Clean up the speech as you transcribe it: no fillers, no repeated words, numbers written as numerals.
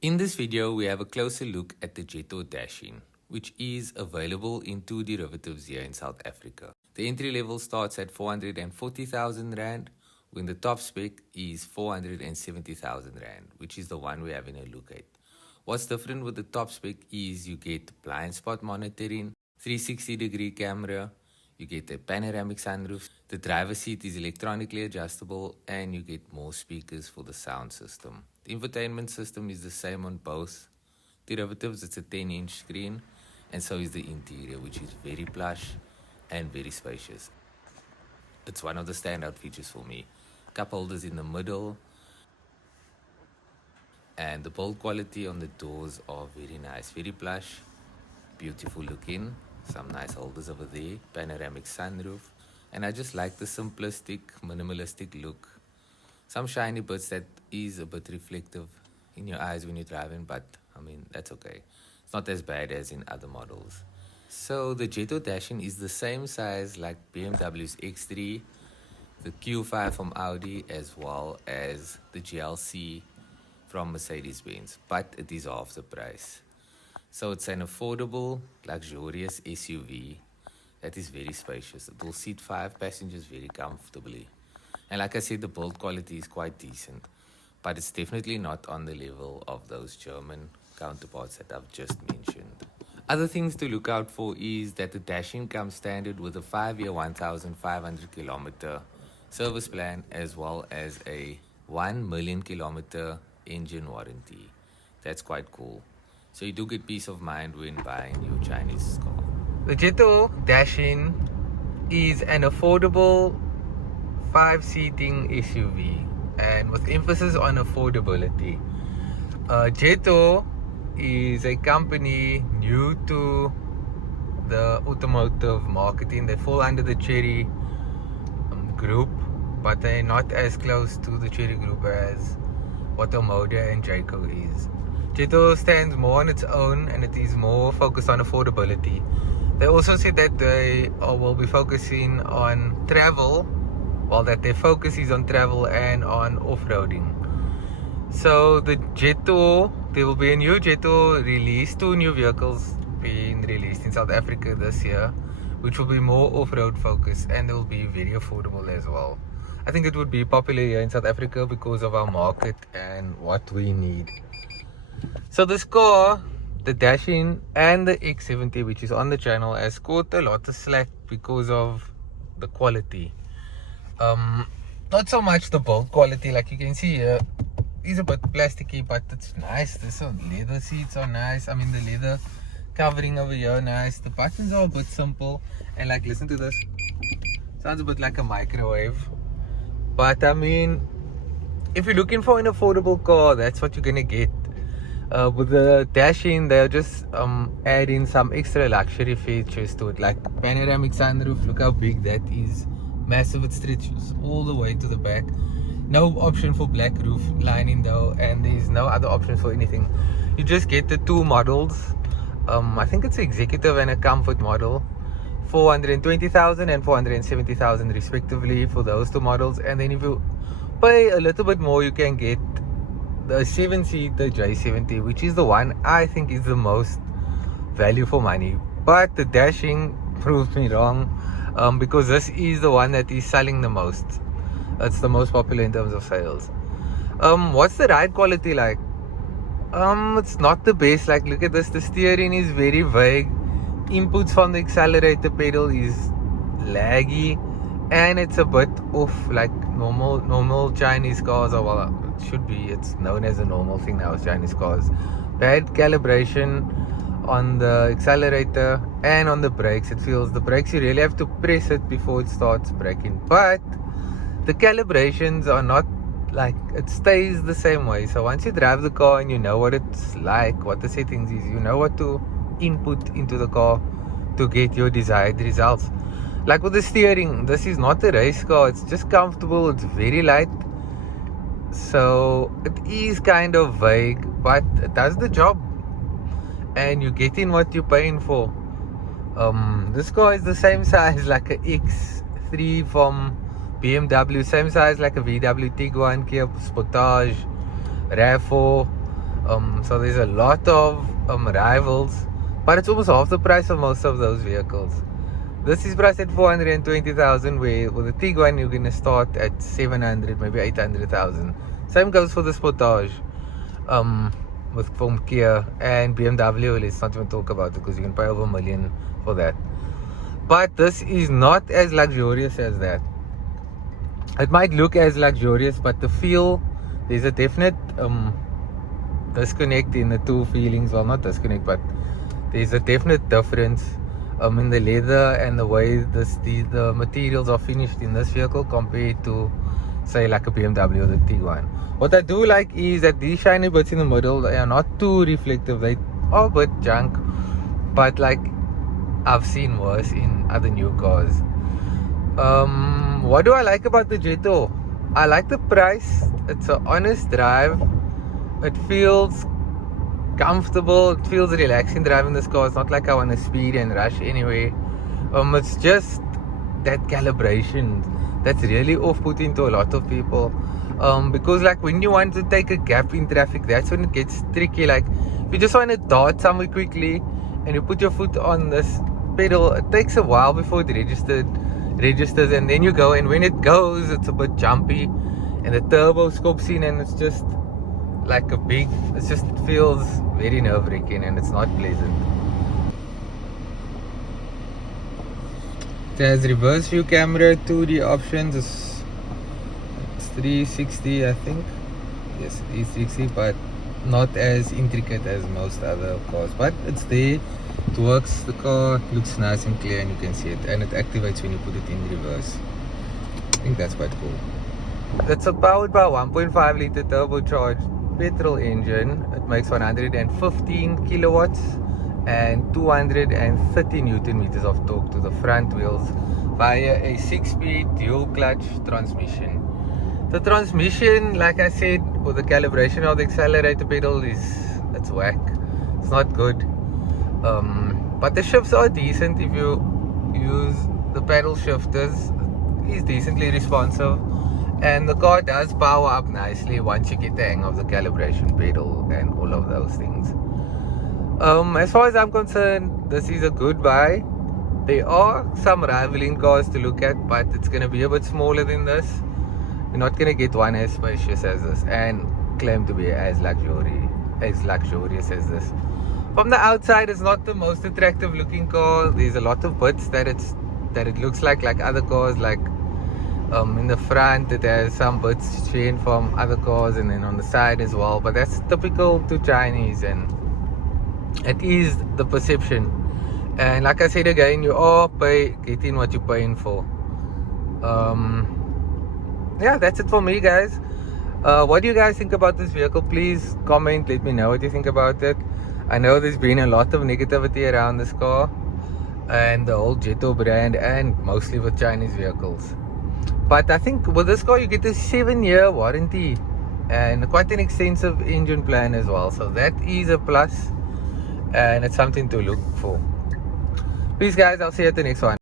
In this video, we have a closer look at the Jetour Dashing, which is available in two derivatives here in South Africa. The entry level starts at 440,000 Rand, when the top spec is 470,000 Rand, which is the one we're having a look at. What's different with the top spec is you get blind spot monitoring, 360-degree camera, you get a panoramic sunroof, the driver's seat is electronically adjustable, and you get more speakers for the sound system. The infotainment system is the same on both derivatives. It's a 10-inch screen, and so is the interior, which is very plush and very spacious. It's one of the standout features for me. Cup holders in the middle, and the build quality on the doors are very nice, very plush, beautiful looking. Some nice holders over there, panoramic sunroof, and I just like the simplistic, minimalistic look. Some shiny bits that is a bit reflective in your eyes when you're driving, but I mean, that's okay. It's not as bad as in other models. So the Jetour Dashing is the same size like BMW's X3, the Q5 from Audi, as well as the GLC from Mercedes-Benz, but it is half the price. So it's an affordable, luxurious SUV that is very spacious. It will seat 5 passengers very comfortably. And like I said, the build quality is quite decent, but it's definitely not on the level of those German counterparts that I've just mentioned. Other things to look out for is that the Dashing comes standard with a 5-year 1,500 kilometer service plan, as well as a 1 million kilometer engine warranty. That's quite cool. So you do get peace of mind when buying your Chinese car. The Jetour Dashing is an affordable 5-seating SUV, and with emphasis on affordability. Jetour is a company new to the automotive marketing. They fall under the Chery group, but they're not as close to the Chery group as what Omoda and Jaecoo is. Jetour stands more on its own, and it is more focused on affordability. They also said that they will be focusing on travel, while that their focus is on travel and on off-roading. So the Jetour, there will be a new Jetour release, 2 new vehicles being released in South Africa this year, which will be more off-road focused, and they will be very affordable as well. I think it would be popular here in South Africa because of our market and what we need. So this car, the Dashing and the X70, which is on the channel, has caught a lot of slack because of the quality. Not so much the build quality, like you can see here, is a bit plasticky, but it's nice. The leather seats are nice. I mean, the leather covering over here, nice. The buttons are a bit simple, and like, listen to this. Sounds a bit like a microwave. But I mean, if you're looking for an affordable car, that's what you're gonna get. With the Dashing, they're just adding some extra luxury features to it, like panoramic sunroof. Look how big that is. Massive. It stretches all the way to the back. No option for black roof lining though, and there's no other option for anything. You just get the 2 models. I think it's an executive and a comfort model, 420,000 and 470,000 respectively for those 2 models. And then if you pay a little bit more, you can get the 7-seater J70, which is the one I think is the most value for money. But the Dashing proved me wrong, because this is the one that is selling the most. It's the most popular in terms of sales. What's the ride quality like? It's not the best. Like, look at this. The steering is very vague. Inputs from the accelerator pedal is laggy, and it's a bit off like normal Chinese cars, or well, it should be. It's known as a normal thing now, Chinese cars. Bad calibration on the accelerator and on the brakes. It feels the brakes, you really have to press it before it starts braking, but the calibrations are not like, it stays the same way. So once you drive the car and you know what it's like, what the settings is, you know what to input into the car to get your desired results. Like with the steering, this is not a race car. It's just comfortable. It's very light, so it is kind of vague, but it does the job, and you're getting what you're paying for. This car is the same size like a X3 from BMW, same size like a VW Tiguan, Kia Sportage, RAV4. So there's a lot of rivals, but it's almost half the price of most of those vehicles. This is priced at 420,000, where with the Tiguan you're gonna start at 700, maybe 800,000. Same goes for the Sportage, with from Kia and BMW. Let's not even talk about it because you can pay over $1 million for that. But this is not as luxurious as that. It might look as luxurious, but the feel, there's a definite disconnect in the two feelings. Well, not disconnect, but there's a definite difference in the leather and the way the materials are finished in this vehicle compared to, say, like a BMW or the Tiguan. What I do like is that these shiny bits in the middle, they are not too reflective. They are a bit junk, but like I've seen worse in other new cars. What do I like about the Jetour? I like the price. It's an honest drive. It feels comfortable. It feels relaxing driving this car. It's not like I want to speed and rush anyway. It's just that calibration that's really off-putting to a lot of people. Because like when you want to take a gap in traffic, that's when it gets tricky. Like if you just want to dart somewhere quickly and you put your foot on this pedal, it takes a while before it registers, and then you go, and when it goes, it's a bit jumpy, and the turbo scopes in, and it's just like it just feels very nerve-wracking, and it's not pleasant. It has reverse view camera, 2D options. It's 360, I think. Yes, 360, but not as intricate as most other cars. But it's there. It works. The car looks nice and clear, and you can see it. And it activates when you put it in reverse. I think that's quite cool. It's powered by a 1.5 liter turbocharged petrol engine. It makes 115 kilowatts and 230 newton meters of torque to the front wheels via a 6-speed dual clutch transmission. The transmission, like I said, with the calibration of the accelerator pedal, it's whack. It's not good. But the shifts are decent if you use the pedal shifters. It's decently responsive, and the car does power up nicely once you get the hang of the calibration pedal and all of those things. As far as I'm concerned, this is a good buy. There are some rivaling cars to look at, but it's going to be a bit smaller than this. You're not going to get one as spacious as this and claim to be as luxurious as this. From the outside, it's not the most attractive looking car. There's a lot of bits that it looks like other cars. Like in the front, it has some bits chained from other cars, and then on the side as well. But that's typical to Chinese, and it is the perception. And like I said again, you are getting what you're paying for. Yeah, that's it for me, guys. What do you guys think about this vehicle? Please comment, let me know what you think about it. I know there's been a lot of negativity around this car and the whole Jetour brand, and mostly with Chinese vehicles. But I think with this car you get a 7-year warranty and quite an extensive engine plan as well. So that is a plus, and it's something to look for. Peace, guys. I'll see you at the next one.